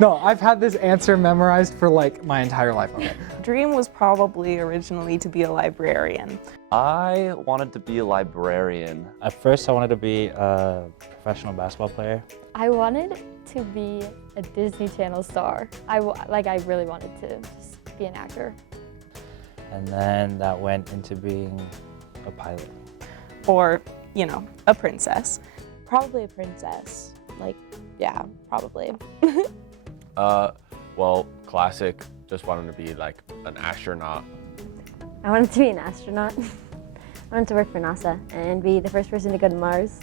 No, I've had this answer memorized for like my entire life. Okay. Dream was probably originally to be a librarian. I wanted to be a librarian. At first, I wanted to be a professional basketball player. I wanted to be a Disney Channel star. I really wanted to just be an actor. And then that went into being a pilot. Or, you know, a princess. Probably a princess. Like, yeah, probably. Well, classic, just wanted to be like an astronaut. I wanted to be an astronaut. I wanted to work for NASA and be the first person to go to Mars.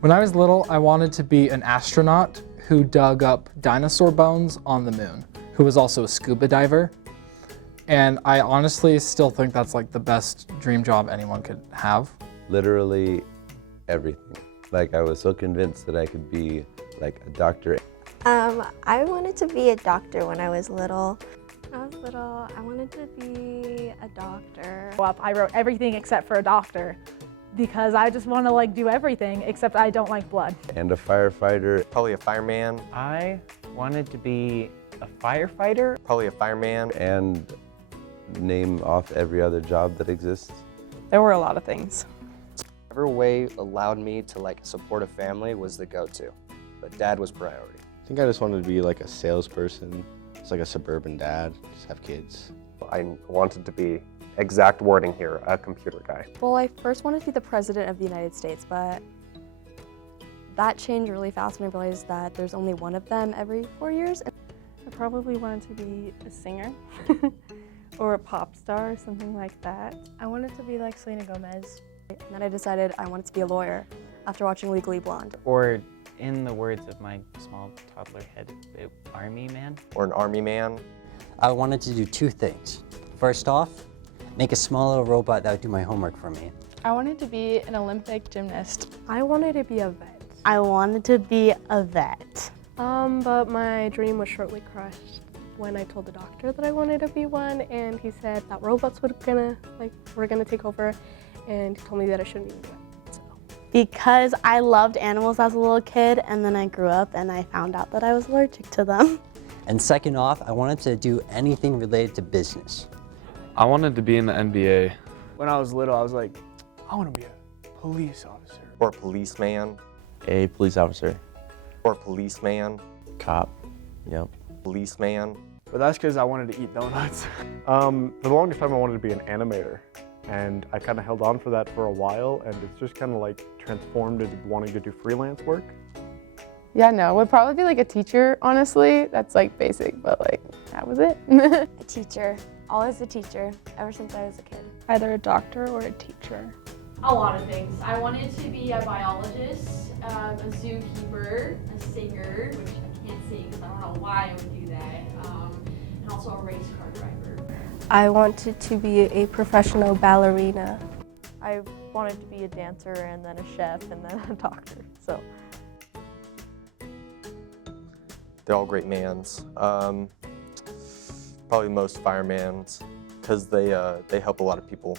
When I was little, I wanted to be an astronaut who dug up dinosaur bones on the moon, who was also a scuba diver. And I honestly still think that's like the best dream job anyone could have. Literally everything. Like I was so convinced that I could be like a doctor. I wanted to be a doctor when I was little. When I was little, I wanted to be a doctor. I wrote everything except for a doctor because I just want to like do everything except I don't like blood. And a firefighter. Probably a fireman. I wanted to be a firefighter. Probably a fireman. And name off every other job that exists. There were a lot of things. Whatever way allowed me to like support a family was the go-to, but dad was priority. I think I just wanted to be like a salesperson. It's like a suburban dad, just have kids. I wanted to be, exact wording here, a computer guy. Well, I first wanted to be the president of the United States, but that changed really fast when I realized that there's only one of them every 4 years. I probably wanted to be a singer or a pop star or something like that. I wanted to be like Selena Gomez. And then I decided I wanted to be a lawyer after watching Legally Blonde. Or in the words of my small toddler head, army man. Or an army man. I wanted to do two things. First off, make a small little robot that would do my homework for me. I wanted to be an Olympic gymnast. I wanted to be a vet. I wanted to be a vet. But my dream was shortly crushed when I told the doctor that I wanted to be one, and he said that robots were gonna take over, and he told me that I shouldn't even do it. So. Because I loved animals as a little kid, and then I grew up and I found out that I was allergic to them. And second off, I wanted to do anything related to business. I wanted to be in the NBA. When I was little, I was like, I want to be a police officer. Or policeman. A police officer. Or policeman. Cop, yep. Policeman. But that's because I wanted to eat donuts. For the longest time, I wanted to be an animator. And I kind of held on for that for a while, and it's just kind of like transformed into wanting to do freelance work. Yeah, no, it would probably be like a teacher, honestly. That's like basic, but like, that was it. A teacher. Always a teacher, ever since I was a kid. Either a doctor or a teacher. A lot of things. I wanted to be a biologist, a zookeeper, a singer, which I can't sing because I don't know why I would do that, and also a race car driver. I wanted to be a professional ballerina. I wanted to be a dancer and then a chef and then a doctor, so. They're all great mans. Probably most firemans, because they help a lot of people